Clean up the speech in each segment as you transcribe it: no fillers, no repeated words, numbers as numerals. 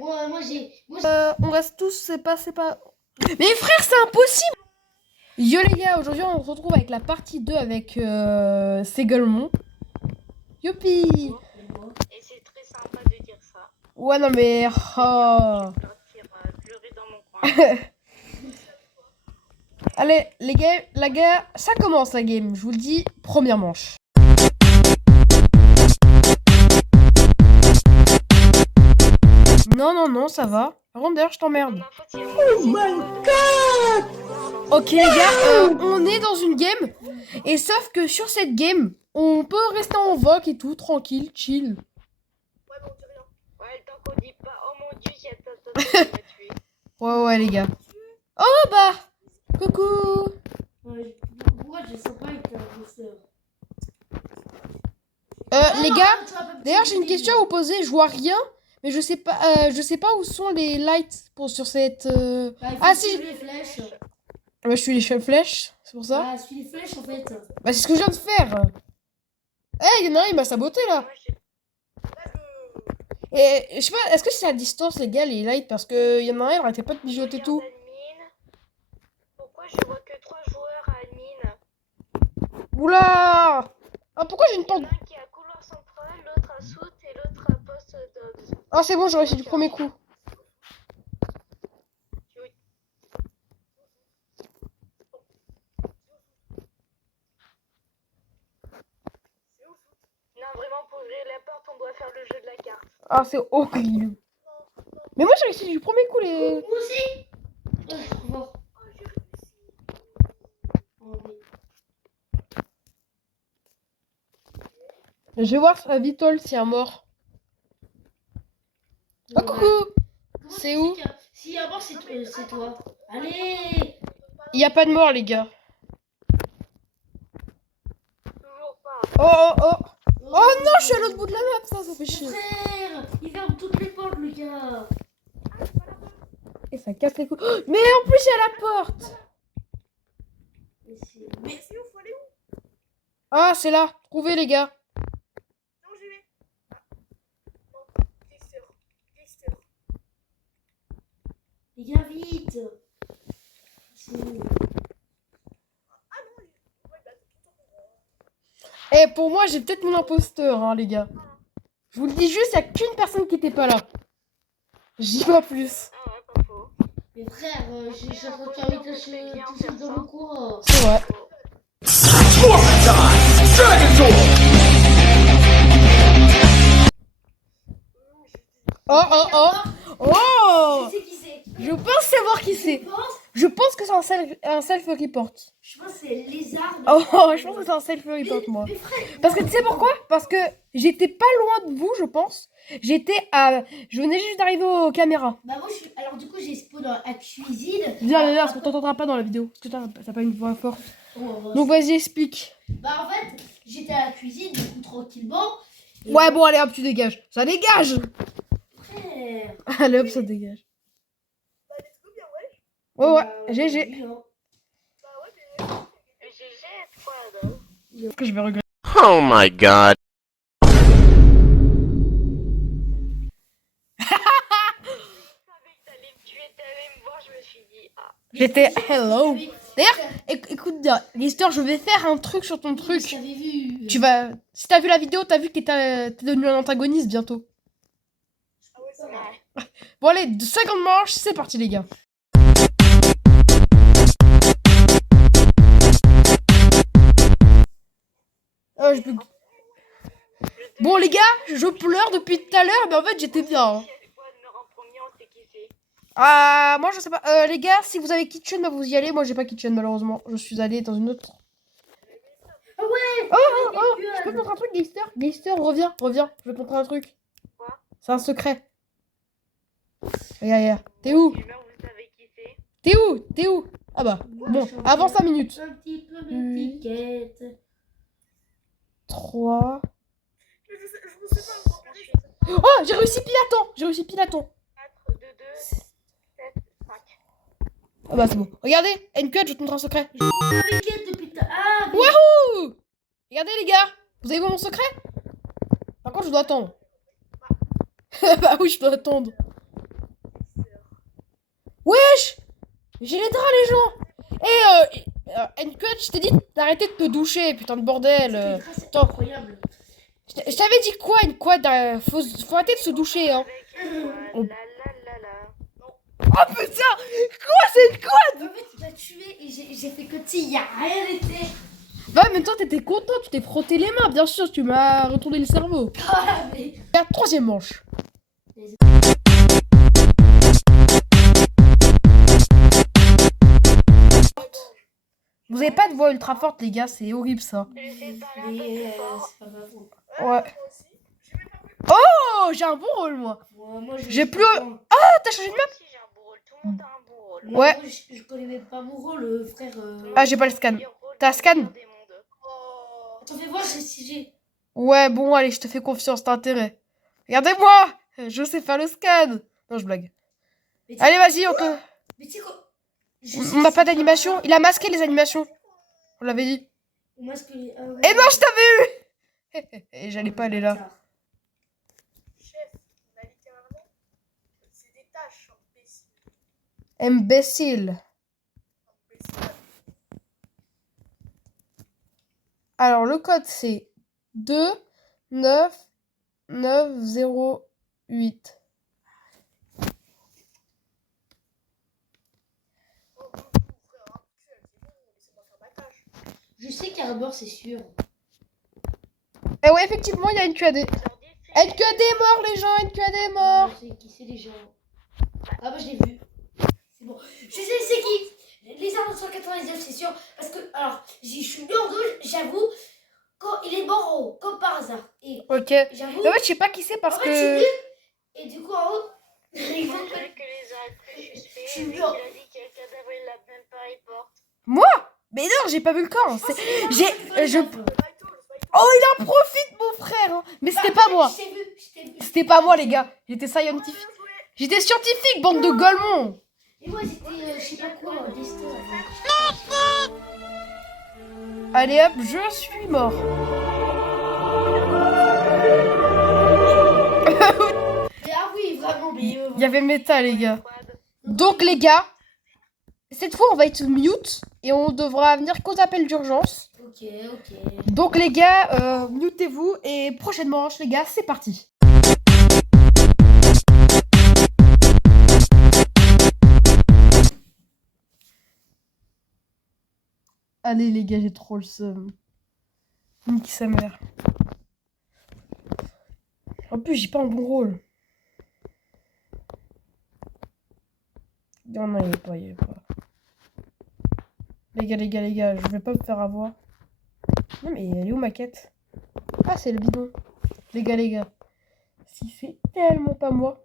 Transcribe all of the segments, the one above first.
On reste tous, c'est pas... Mais frère, c'est impossible. Yo les gars, aujourd'hui on se retrouve avec la partie 2 avec Séguelmont. Youpi. Et c'est très sympa de dire ça. Ouais non mais... Je vais Oh. partir pleurer dans mon coin. Allez les gars, la gars, ça commence la game, je vous le dis, première manche. Non, ça va. Par contre d'ailleurs je t'emmerde. Oh my god! Ok les gars, on est dans une game. Et sauf que sur cette game, on peut rester en voc et tout, tranquille, chill. Ouais, mais on dit rien. Ouais, tant qu'on dit pas, oh mon dieu, il y a Tata qui m'a tué. Ouais les gars. Oh bah coucou. Pourquoi je sais pas avec ta sœur? Les gars, d'ailleurs j'ai une question à vous poser, je vois rien. Mais je sais pas où sont les lights pour sur cette... Ah si. Les flèches. Bah, je suis les flèches, c'est pour ça. Ah, suis les flèches en fait. Bah c'est ce que je viens de faire. Eh, y en a un, il m'a saboté là. Moi, j'ai- Et je sais pas, est-ce que c'est à distance les gars les lights? Parce que y en a un, il arrêtait pas de mijoter tout. Admin. Pourquoi je vois que 3 joueurs à admin? Oula. Ah pourquoi j'ai une Il y en porte? a un qui est à couloir central, l'autre à soute et l'autre à poste d'obs. Ah c'est bon, j'ai réussi du premier coup. Non, vraiment, pour ouvrir la porte, on doit faire le jeu de la carte. Ah c'est horrible. Mais moi j'ai réussi du premier coup les... Moi aussi. Au revoir. Je vais voir Vitol s'il y a un mort. Oh coucou. C'est où? Si y a mort, c'est toi. Allez. Il y a pas de mort les gars. Toujours pas. Oh non, je suis à l'autre bout de la map, ça fait chier. Frère, il ferme toutes les portes, le gars. Et ça casse les couilles. Oh, mais en plus, il y a la porte. Mais c'est où? Faut aller où? Ah, c'est là. Trouvez les gars. Non, j'y vais. Non, Geister. les gars, vite. C'est où? Ah non, ouais, bah, Eh, pour moi, j'ai peut-être mon imposteur, hein, les gars. Je vous le dis juste, il n'y a qu'une personne qui était pas là. J'y vois plus. ah ouais, pas faux. Mais frère, j'ai en train de faire mes tâches tout seul dans mon coin. C'est vrai. Oh. Je sais qui c'est. Je pense savoir qui c'est. Je pense que c'est un self-report. Je pense que c'est lézard. Oh, je pense que c'est un self-report, moi. Mais frère, Parce que tu sais pourquoi? Parce que j'étais pas loin de vous, je pense. Je venais juste d'arriver aux caméras. bah moi, alors du coup, j'ai spawn dans la cuisine. Viens, parce qu'on t'entendra pas dans la vidéo. Parce que t'as pas une voix forte. Oh, Donc vas-y, explique. bah en fait, j'étais à la cuisine, du coup, tranquillement. Et Ouais, bon, allez, hop, tu dégages. Ça dégage. frère. Allez, hop, ça dégage. Bah, let's go, bien, ouais. Ouais, GG. oui, hein. Bah, ouais, mais. GG, squad. Que je vais regretter. Oh my god. T'allais me tuer, t'allais me voir, je me suis dit, ah. J'étais hello. D'ailleurs, écoute bien, l'histoire, je vais faire un truc sur ton truc. Je t'avais vu. Tu vas. Si t'as vu la vidéo, t'as vu que t'es devenu un antagoniste bientôt. Ah ouais, c'est vrai. Bon, allez, 50 manches, c'est parti, les gars. Je peux... Bon, les gars, je pleure depuis tout à l'heure, mais en fait, j'étais bien. Hein. Ah, moi, je sais pas. Les gars, si vous avez kitchen, bah, vous y allez. Moi, j'ai pas kitchen, malheureusement. Je suis allé dans une autre. Ah ouais. Oh, je peux te montrer un truc, Geister? Geister, reviens. Je vais te montrer un truc. Quoi? C'est un secret. Regarde. T'es où? Vous savez qui c'est? T'es où? Ah bah, bon, avant 5 minutes. Un petit peu d'étiquette. 3. Je sais pas. Oh, j'ai réussi pile à temps. 4, 2, 2, 7, 5. Ah bah, c'est bon. Regardez, N-Cut, je te montre un secret. D'étiquette depuis ta... Ah, mais... Wouhou! Regardez, les gars. Vous avez vu mon secret? Par contre, je dois attendre. Bah oui, je dois attendre. Wesh! J'ai les draps, les gens! N-Cut, je t'ai dit d'arrêter de te doucher, putain de bordel. C'est Attends. incroyable. Je t'avais dit quoi, une quad? Faut arrêter de se doucher, hein. La la la la. Oh putain! Quoi, c'est une quad? En fait, il m'a tué et j'ai fait comme si il n'y a rien été. Bah, mais toi, t'étais content, tu t'es frotté les mains, bien sûr, tu m'as retourné le cerveau. Ah, mais... La troisième manche. Vous avez pas de voix ultra forte, les gars, c'est horrible ça. C'est pas la Mais plus fort. c'est pas ma faute. Ouais. Oh, j'ai un bon rôle, moi. Moi, J'ai plus- Ah, t'as changé de Moi map? aussi, j'ai un beau rôle. Tout le monde a un beau rôle. Moi, Ouais. je connais même pas mon rôle, frère. Ah, j'ai pas le scan. T'as un scan? Attends, fais voir si j'ai. Ouais, bon, allez, je te fais confiance, t'as intérêt. Regardez-moi, je sais faire le scan. Non, je blague. Mais tu- Allez, vas-y, on te... Mais tu sais quoi? On n'a pas d'animation. Il a masqué les animations. On l'avait dit. Moi, ce que. Eh non, je t'avais eu. Et j'allais pas aller là. Chef, on a littéralement. C'est des tâches, imbéciles. Imbécile. Alors, le code, c'est 2 9 9 0 8. Je sais qu'Arbor, c'est sûr. Eh ouais, effectivement, il y a une QAD. NQAD est mort, les gens, NQAD est mort. Je sais qui c'est les gens. Ah, bah, je l'ai vu. C'est bon. Je sais c'est qui. Les armes 199, c'est sûr. Parce que, alors, je suis venu en rouge, j'avoue. Quand il est mort en haut, comme par hasard. Et Ok. j'avoue. Mais en fait, je sais pas qui c'est parce En fait, je suis que... venu. Et du coup, en haut. il Moi, faut je que- dirais que les arrêts plus suspects, Je suis vu qu'il mort. a dit qu'il y a un cadavre, il l'a même pas report. Moi? Mais non, j'ai pas vu le corps. Je pense que c'est les J'ai... armes 199. je- Oh, il en profite, mon frère. Hein. Mais c'était pas moi. Je t'ai vu, je t'ai vu. C'était pas moi, les gars. J'étais scientifique. J'étais scientifique, bande de golemons. Et moi, j'étais, je sais pas quoi, destin. Allez hop, je suis mort. Ah oui, vraiment, mais. Il y avait méta, les gars. Donc, les gars, cette fois, on va être mute et on devra venir qu'aux appels d'urgence. Ok, ok. Donc, les gars, mutez-vous et prochaine manche, les gars, c'est parti. Allez, les gars, j'ai trop le seum. Nique sa mère. En plus, j'ai pas un bon rôle. Non, non, il y avait pas. Les gars, je vais pas me faire avoir. Non, mais elle est où ma quête? Ah, c'est le bidon. Les gars. Si c'est tellement pas moi.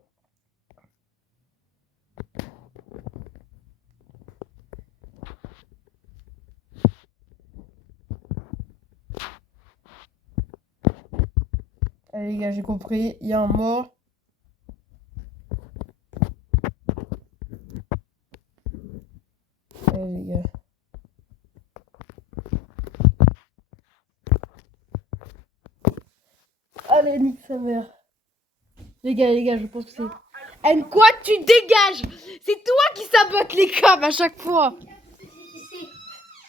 Allez, les gars, j'ai compris. Il y a un mort. Allez, les gars. Allez, nique sa mère. Les gars, je pense que c'est... En quoi tu dégages? C'est toi qui sabote les câbles à chaque fois.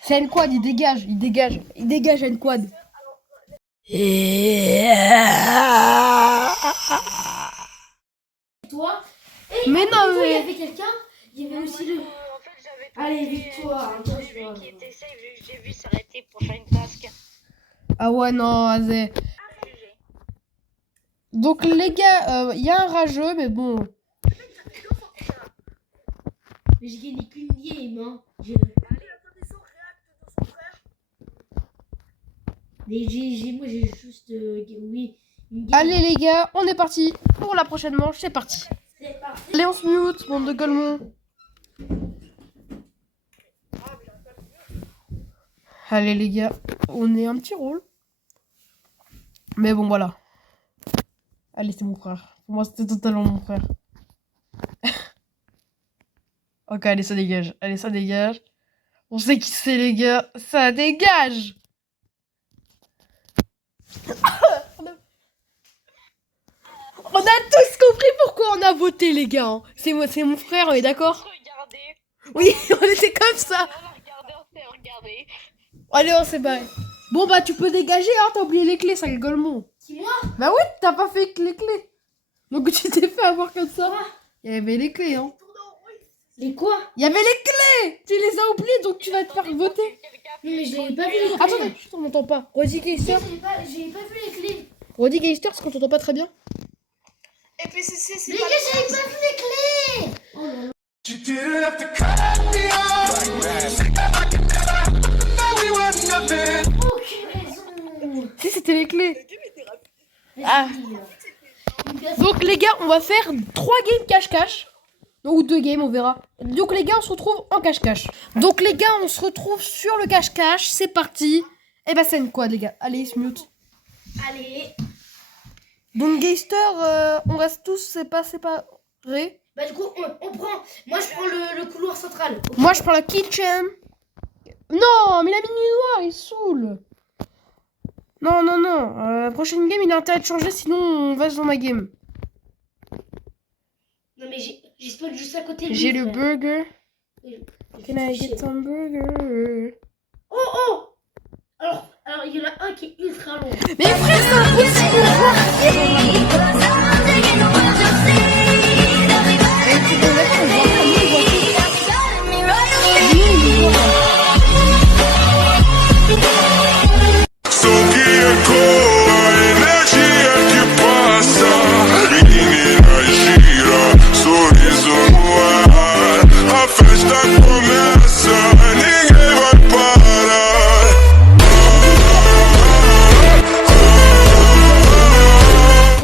C'est N-Quad, il dégage. Il dégage N-Quad. Toi. Mais non, Il y mais... avait quelqu'un. Il y avait aussi le. En fait, j'avais tout Allez, fait, victoire, J'ai victoire. vu qui était safe, j'ai vu s'arrêter pour faire une tasque. Ah ouais, non, Azé. Jugé. Donc les gars, il y a un rageux, mais bon. Mais j'ai gagné qu'une game, hein. Mais moi j'ai juste. Oui, une game. Allez les gars, on est parti pour la prochaine manche, c'est parti. C'est parti. Allez, on se mute, bande de golemons. Allez les gars, on est un petit rôle. Mais bon, voilà. Allez, c'est mon frère. Pour moi, c'était totalement mon frère. Ok, allez, ça dégage. Allez, ça dégage. On sait qui c'est, les gars. Ça dégage. On a tous compris pourquoi on a voté, les gars. Hein. C'est mon frère, on est d'accord? Regarde Oui, on était comme ça. On a regardé, on s'est regardé. Allez, on s'est barré. Bon, bah, tu peux dégager, hein. T'as oublié les clés, ça rigole mon. Qui, moi? Bah oui, t'as pas fait les clés. Donc, tu t'es fait avoir comme ça. Il y avait les clés, hein. Les quoi? Il y avait les clés. Tu les as oubliées, donc tu vas te faire voter. Non, mais je l'avais pas vu les clés. Attendez, on m'entend pas. Redis Geister. J'ai pas vu les clés. Redis Geister, parce qu'on t'entend pas très bien. Et puis c'est Les pas gars, j'avais pas vu les clés. Oh là là. You didn't have to cut me off. Now we were nothing. Aucune raison. Si, c'était les clés. le game était rapide. Ah. Vas-y. Donc, les gars, on va faire 3 games cache-cache. Ou 2 games, on verra. Donc, les gars, on se retrouve en cache-cache. Donc, les gars, on se retrouve sur le cache-cache. C'est parti. Et bah, c'est une quad, les gars. Allez, il se mute. Allez. Donc, Geister, on reste tous séparés. Bah du coup, on prend... Moi, je prends le couloir central. Moi, je prends la kitchen. Non, mais il a mis nuit noire, il saoule. Non, non, non. La prochaine game, il a intérêt de changer, sinon on va dans ma game. Non, mais j'ai spawn juste à côté de lui, J'ai le frère. burger. Oui. Can I get some burger? Oh, oh. Alors, il y en a un qui est ultra long. Mais frère, c'est impossible de voir. Sofia con energia che passa, menina gira, sorriso no ar, a festa começa, ninguém vai parar.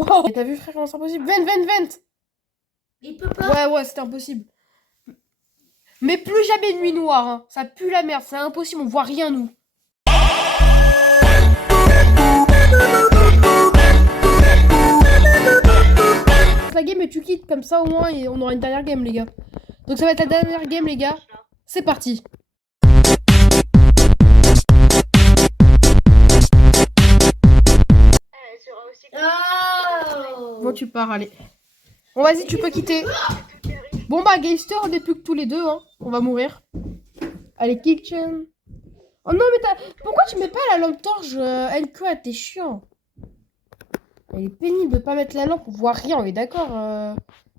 Wow. T'as vu frère, c'est impossible. Vent. Il peut pas. Ouais, c'était impossible. Mais plus jamais nuit noire, hein. Ça pue la merde, c'est impossible, on voit rien nous. La game et tu quittes comme ça au moins et on aura une dernière game les gars. Donc ça va être la dernière game les gars. C'est parti. Elle sera aussi Oh. Bon tu pars, allez. Bon vas-y, tu peux quitter. Bon bah Geister, on n'est plus que tous les deux, hein. On va mourir. Allez, kitchen. Oh non mais pourquoi tu mets pas la lampe torche NQ, t'es chiant. Elle est pénible de pas mettre la lampe, on voit rien, on est d'accord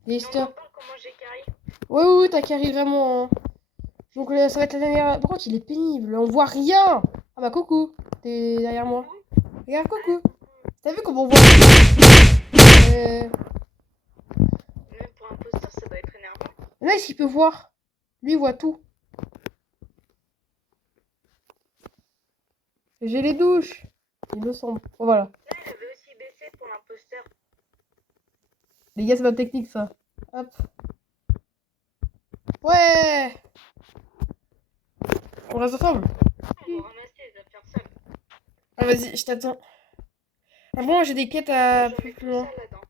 Geister. On entend comment j'ai carré. Ouais, t'as carré vraiment. Hein. Donc ça va être la dernière. Par contre, il est pénible, on voit rien. Ah bah coucou, t'es derrière moi. Regarde, coucou. T'as vu comment on voit Même pour un poster, ça doit être énervant. Là, il peut voir. Lui, il voit tout. J'ai les douches. Il me semble. Oh, voilà. Là, elle avait aussi baissé pour l'imposteur. Les gars, c'est pas technique, ça. Hop. Ouais. On reste ensemble. On va ramasser les affaires sales. Ah, vas-y, je t'attends. Ah bon, j'ai des quêtes à J'en plus ai tout loin. ça là-dedans.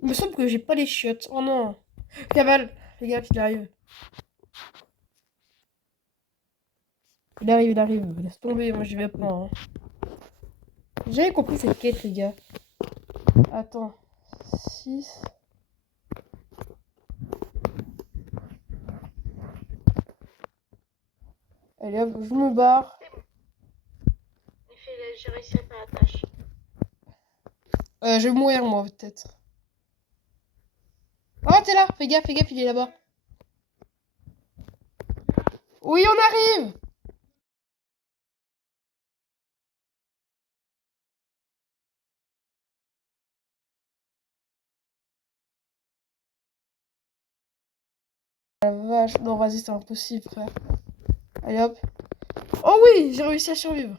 Il me semble que j'ai pas les chiottes. Oh non. Cavale. Les gars, il arrive. Il arrive. Laisse tomber, moi j'y vais pas. Hein. J'avais compris cette quête, les gars. Attends. 6. Allez hop, je me barre. J'ai réussi à faire la tâche. Je vais mourir, moi, peut-être. Oh, t'es là. Fais gaffe, il est là-bas. Oui, on arrive. La vache. Non, vas-y, c'est impossible, frère. Allez, hop. Oh oui, j'ai réussi à survivre.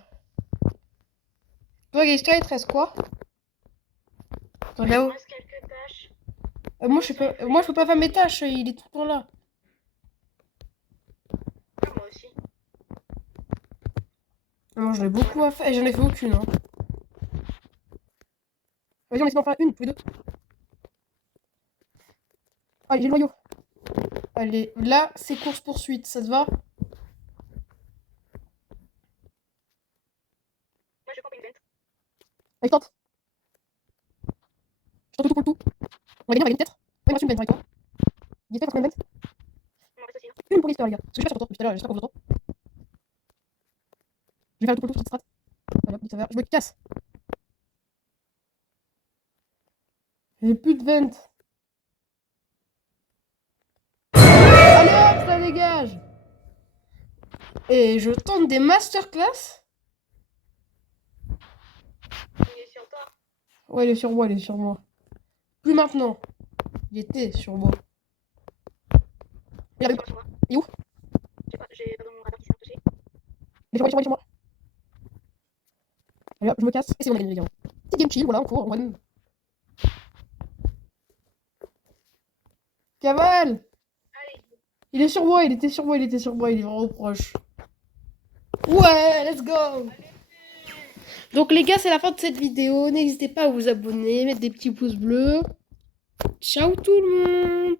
Toi, Geister, il te reste quoi? Attends, Il là me où reste quelques tâches. moi, je peux pas faire mes tâches, il est tout le temps là. Ah, moi aussi. Moi, j'en ai beaucoup à faire. Et j'en ai fait aucune. Hein. Vas-y, on essaie d'en faire une, tous les deux. Allez, j'ai le noyau. Allez, là, c'est course-poursuite, ça te va? Moi, je campe une vente. Allez, tente. Je tente tout pour le tout. On va gagner peut-être. Ouais, il me reste une vente avec toi. Il est fait, combien de ventes? Il m'en reste aussi. Hein. une police, les gars. Parce que je vais faire sur toi depuis tout à l'heure, j'espère qu'on vous entend. Je vais faire le tout, petite strat. Voilà, petite affaire. Je me casse. J'ai plus de ventes. Allez hop, ça dégage. Et je tente des masterclass. Il est sur toi. Ouais, il est sur moi, il est sur moi. Plus maintenant. Il était sur moi. Il a Sur moi. Il est où? J'ai pas dans mon radar qui s'est touché. Il est sur moi, il est sur moi, il est sur moi. Allez hop, je me casse. Et c'est bon, on a gagné, les gars. Petit game chill, voilà, on court, on run. Cavale! Allez. Il est sur moi, il était sur moi, il était sur moi, il est vraiment proche. Ouais, let's go! Donc les gars, c'est la fin de cette vidéo. N'hésitez pas à vous abonner, mettre des petits pouces bleus. Ciao tout le monde!